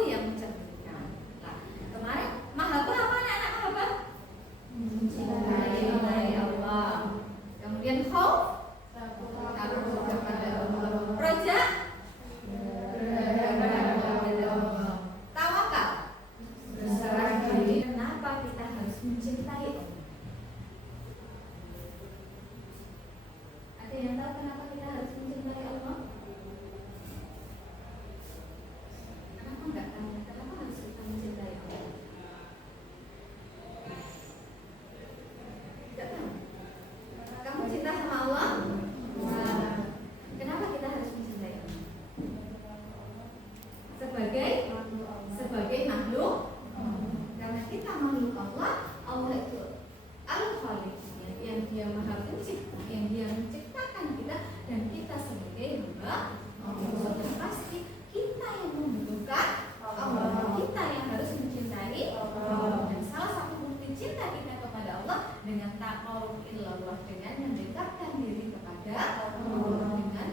aku yang mencerminkan. Nah, kemarin mahabbah apa anak-anak mahabbah? Mencintai Allah. Kemudian khauf, takut kepada Allah. Roja, tawakal, berserah diri. Kenapa kita harus mencintai Allah? Ada yang tahu kenapa kita harus mencintai Allah? Kenapa enggak tahu? Kenapa harus kita mencintai Allah? Tidak tahu. Kamu cinta sama Allah? Nah, kenapa kita harus mencintai Allah? Sebagai makhluk. Karena kita makhluk Allah, Allah itu Al-Khaliq, yang Dia Maha Pencipta, yang Dia menciptakan kita, dan kita sebagai hamba Allah. Pasti kita yang membutuhkan Allah, kita yang harus mencintai Allah. Dan salah satu bukti cinta kita kepada Allah dengan taqarrub ilallah, dengan mendekatkan diri kepada Allah, dengan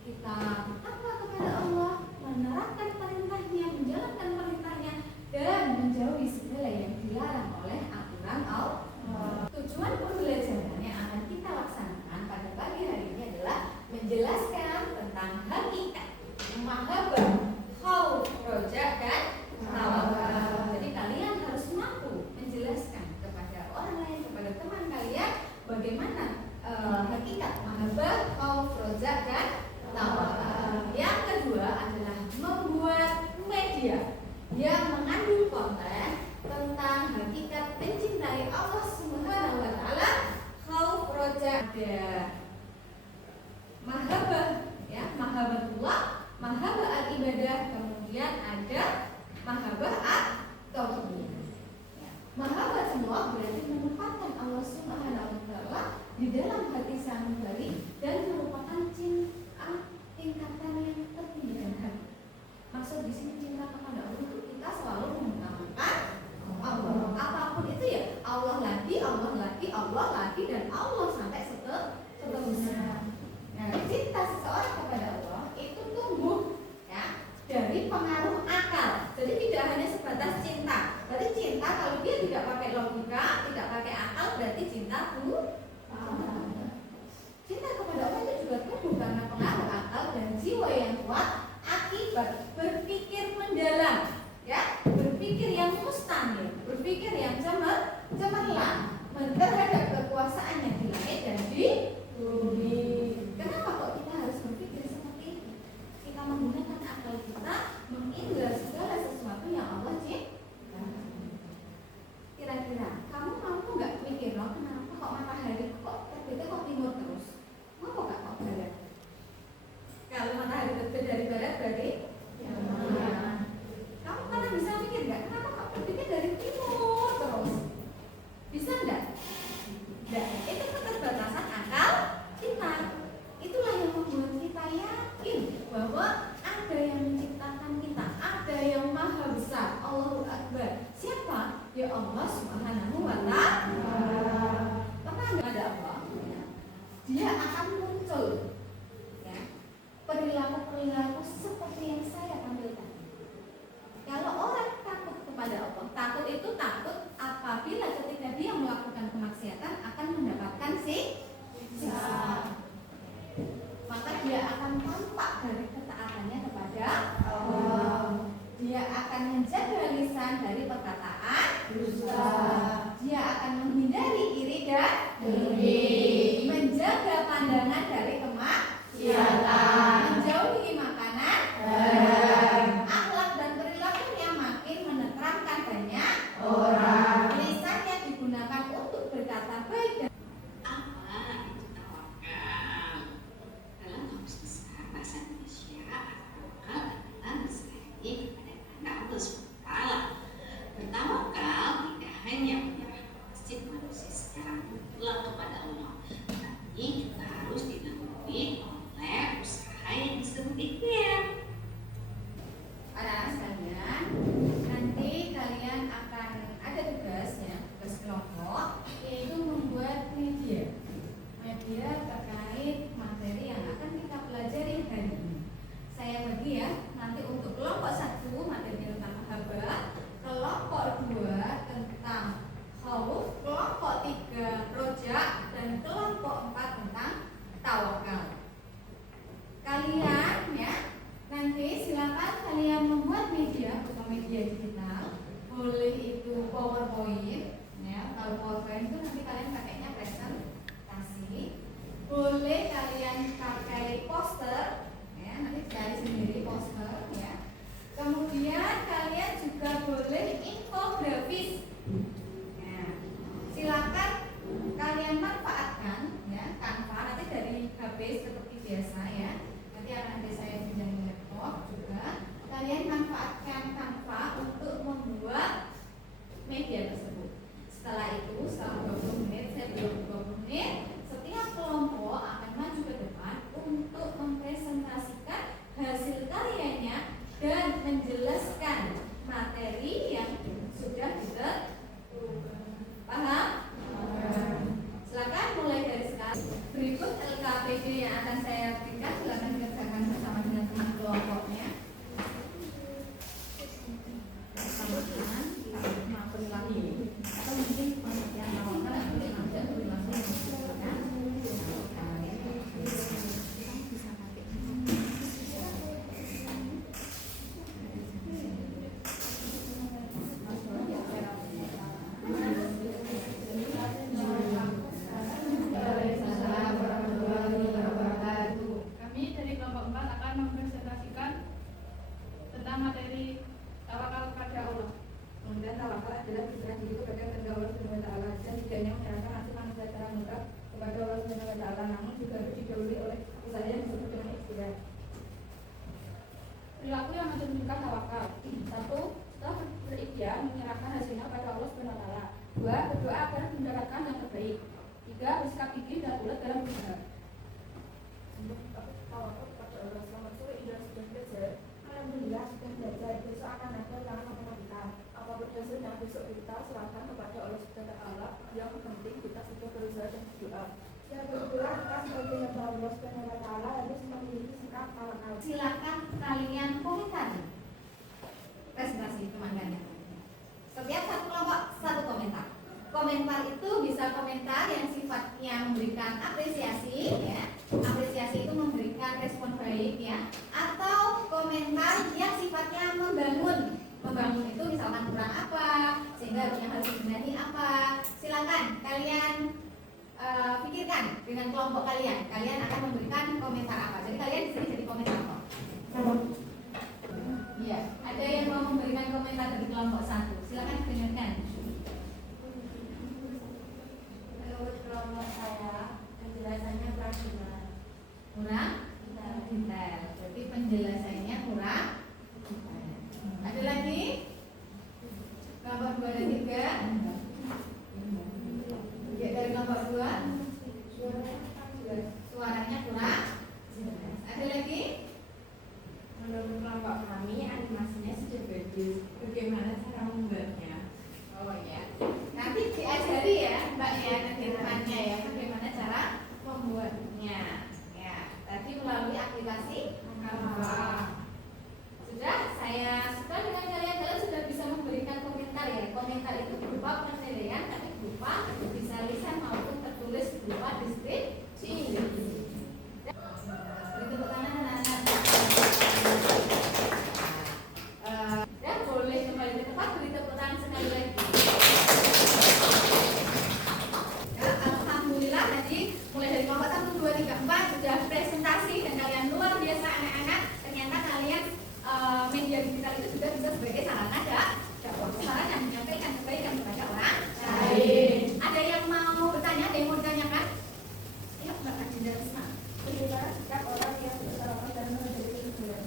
kita bertakwa kepada Allah, menerapkan perintahnya, menjalankan perintahnya, dan menjauhi segala yang dilarang oleh aturan Allah. Tujuan pembelajaran yang akan kita laksanakan pada pagi hari ini adalah menjelaskan tentang hakikat mahabbah, khauf, roja, dan tawakal. Jadi kalian harus mampu menjelaskan kepada orang lain, kepada teman kalian, bagaimana hakikat mahabbah, khauf, roja, dan tawakal. Yang kedua adalah membuat media yang mengandung konten tentang hakikat mencintai Allah Subhanahu wa taala, khauf, roja, ada mahabbah, ya, mahabbatullah, mahabbah al-ibadah, kemudian ada mahabbah at-tauhid. Ya. Mahabbatullah berarti menempatkan Allah Subhanahu wa taala di dalam hati sanubari dan merupakan cinta tingkatan yang tertinggi dan hati. Maksud di sini cinta kepada Allah itu kita selalu mengutamakan Allah. Apapun itu ya, Allah lagi, dan Allah sampai seterusnya. Nah, cinta seseorang kepada Allah itu tumbuh, ya, dari pengaruh akal. Jadi tidak hanya sebatas cinta. Berarti cinta kalau dia tidak pakai logika, tidak pakai akal, berarti cinta cinta kepada Allah itu juga tumbuh karena pengaruh akal dan jiwa yang kuat akibat berpikir mendalam, ya, berpikir yang mustahil, berpikir yang cemerlang terhadap kekuasaan yang di langit dan di bumi. Kenapa kok kita harus berpikir seperti itu? Kita menggunakan akal kita mengindra segala sesuatu yang Allah ciptakan. Kira-kira kamu mampu nggak mikir, loh, kenapa kok matahari kok terbitnya kok timur terus? Mampu nggak kok barat? Kalau matahari terbit dari barat berarti ya. Kamu pernah bisa mikir nggak kenapa kok terbitnya dari timur terus? Bisa nggak? Nah, itu keterbatasan akal kita. Itulah yang membuat kita yakin bahwa ada yang menciptakan kita, ada yang maha besar, Allahu Akbar. Siapa? Ya Allah Subhanahu wa ta'ala. Pernah nggak ada Allah? Dia akan muncul, ya, perilaku-perilaku seperti yang saya tampilkan. Kalau orang takut kepada Allah, takut itu takut apabila ketika dia melakukan kemaksiatan akan mendapatkan siksa. Maka dia akan tampak dari ketaatannya kepada Allah. Dia akan menjaga lisan dari perkataan dusta. Dia akan menghindari iri dan dengki, menjaga pandangan dari kemaksiatan, menjauhi makanan haram, akhlak dan perilakunya makin menenteramkan banyak orang. Lisannya digunakan untuk berkata baik dan apa itu tawakal? Dalam kamus besar bahasa Indonesia, tawakal adalah berserah diri kepada kehendak Allah SWT. Bertawakal tidak hanya atau media digital, boleh itu PowerPoint, ya. Kalau PowerPoint itu nanti kalian pakainya presentasi, boleh kalian pakai poster, ya. Nanti cari sendiri poster, ya. Kemudian kalian juga boleh infografis. Nah, silakan kalian manfaatkan, ya, Canva nanti dari HP seperti biasa, ya. Nanti akan ada saya pinjam laptop juga. Kalian manfaatkan Canva untuk membuat media tersebut. Setelah itu, selama 20 menit, saya beri 20 menit, setiap kelompok akan maju ke depan untuk mempresentasikan hasil karyanya dan menjelaskan materi yang sudah ditentukan. Paham? Silakan mulai dari sekarang. Berikut LKPD yang akan saya berikan, silakan dikerjakan bersama dengan teman kelompoknya. Sama-sama maupun lagi atau mungkin yang awalkan atau yang langsung mengerjakan. Kami dari kelompok 4 akan mempresentasikan tentang materi tawakal kepada Allah. Kemudian tawakal adalah berserah diri kepada kehendak Allah Subhanahu wa taala dan tidak hanya menyerahkan nasib manusia secara mutlak kepada Allah Subhanahu wa taala, namun juga harus didahului oleh usaha yang disebut dengan ikhtiar. Perilaku yang menunjukkan tawakal. 1. Setelah berikhtiar menyerahkan hasilnya pada Allah Subhanahu wa taala. 2. Berdoa agar mendapatkan yang terbaik. 3. Bersikap gigih dan ulet dalam berusaha. Untuk tawakal kepada Allah. Selamat sore, Indra sudah belajar. Alhamdulillah sudah belajar. Besok akan ada ulangan matematika. Apapun hasilnya besok kita serahkan kepada Allah Subhanahu wa taala. Yang penting kita sudah berusaha dan berdoa. Ya berdoa kita sebagai hamba Allah Subhanahu wa taala harus memiliki sikap tawakal. Silakan kalian komentari presentasi teman-teman. Setiap satu kelompok satu komentar. Komentar itu bisa komentar yang sifatnya memberikan apresiasi, ya. Apresiasi itu memberikan respon baik, ya. Atau komentar yang sifatnya membangun. Membangun itu misalkan kurang apa, sehingga yang harus dibenahi apa. Silakan kalian pikirkan dengan kelompok kalian. Kalian akan memberikan komentar apa. Jadi kalian di sini jadi komentator. Iya, ada yang mau memberikan komentar dari kelompok 1. Silakan dengarkan. Menurut kelompok saya penjelasannya kurang jelas. Kurang detail. Berarti penjelasannya kurang detail. Ada lagi? Kelompok 2 dan 3. Ya, dari kelompok 2. Suaranya kurang jelas. Ada lagi? Menurut kelompok kami animasinya sudah bagus. Bagaimana cara membuatnya? Oh ya, nanti diajari ya Mbak ya nanti depannya ya bagaimana cara membuatnya. Ya, tadi melalui aplikasi Canva. Sudah, saya suka dengan kalian sudah bisa memberikan komentar ya. Komentar itu berupa penilaian, tapi berupa bisa lisan maupun tertulis berupa deskripsi. Beri tepuk tangan anak-anak. Dan boleh kembali ke tempat, beri tepuk tangan sekali lagi. Ya, alhamdulillah tadi mulai dari kelompok 1, 2, 3, 4 sudah presentasi dan kalian luar biasa anak-anak. Ternyata kalian media digital itu juga bisa sebagai sarana dakwah, sarana yang menyampaikan kebaikan kepada orang lain. Ada yang mau bertanya? Ada yang mau ditanyakan? Ya, Mbak Ajinda Risma. Bagaimana sikap orang yang bertawakal dan menghadapi ujian?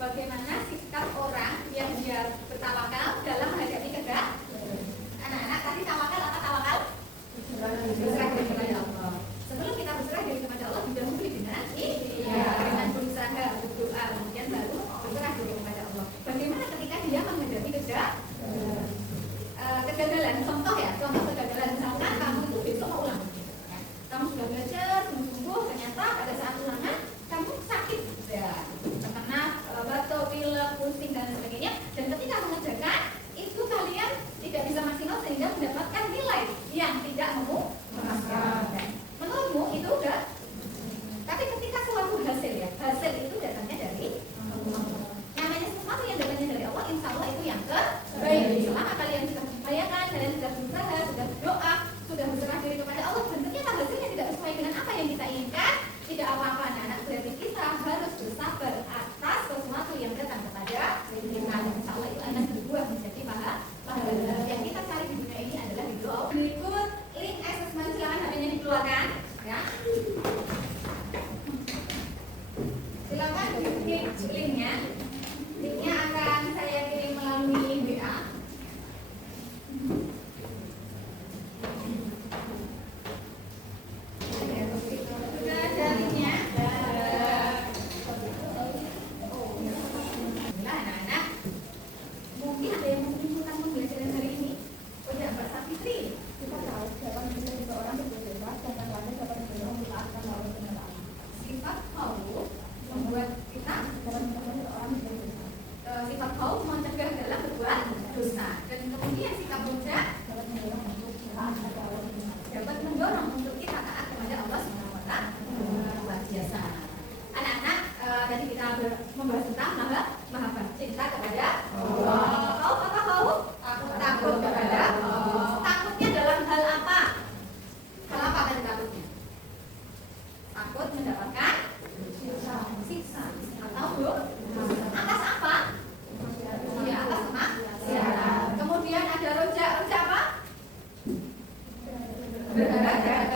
Bagaimana sikap orang yang dia bertawakal dalam menghadapi kehendak? Anak-anak tadi tawakal apa tawakal? Berserah diri kepada Allah. Sebelum kita berserah diri kepada Allah, didahului dengan dengan berusaha, berdoa, kemudian baru berserah diri kepada Allah. Bagaimana ketika dia menghadapi kegagalan? Contoh ya, contoh kegagalan. Misalkan kamu itu besok mau ulang, ya. Kamu sudah belajar, sungguh-sungguh, ternyata pada saat ulangan kamu sakit, ya, terkena batuk, pilek, pusing dan sebagainya. Dan ketika mengerjakan itu kalian tidak bisa maksimal sehingga mendapatkan nilai yang tidak memuaskan. Menurutmu itu udah? Tapi ketika suatu hasil ya, hasil itu datangnya dari Allah. Namanya sesuatu yang datangnya dari Allah, insya Allah dosa. Dan kemudian sikap rojak dapat mendorong untuk kita taat kepada Allah Subhanahu wa Ta'ala. Luar biasa. Anak-anak, tadi kita membahas tentang mahabbah, cinta kepada Allah. Kau apa kau? Takut kepada Allah. Takutnya dalam hal apa? Hal apa tadi takutnya? Takut mendapatkan siksa atau atas apa? Ya, atas kemaksiatan. Kemudian ada rojak apa? Berharap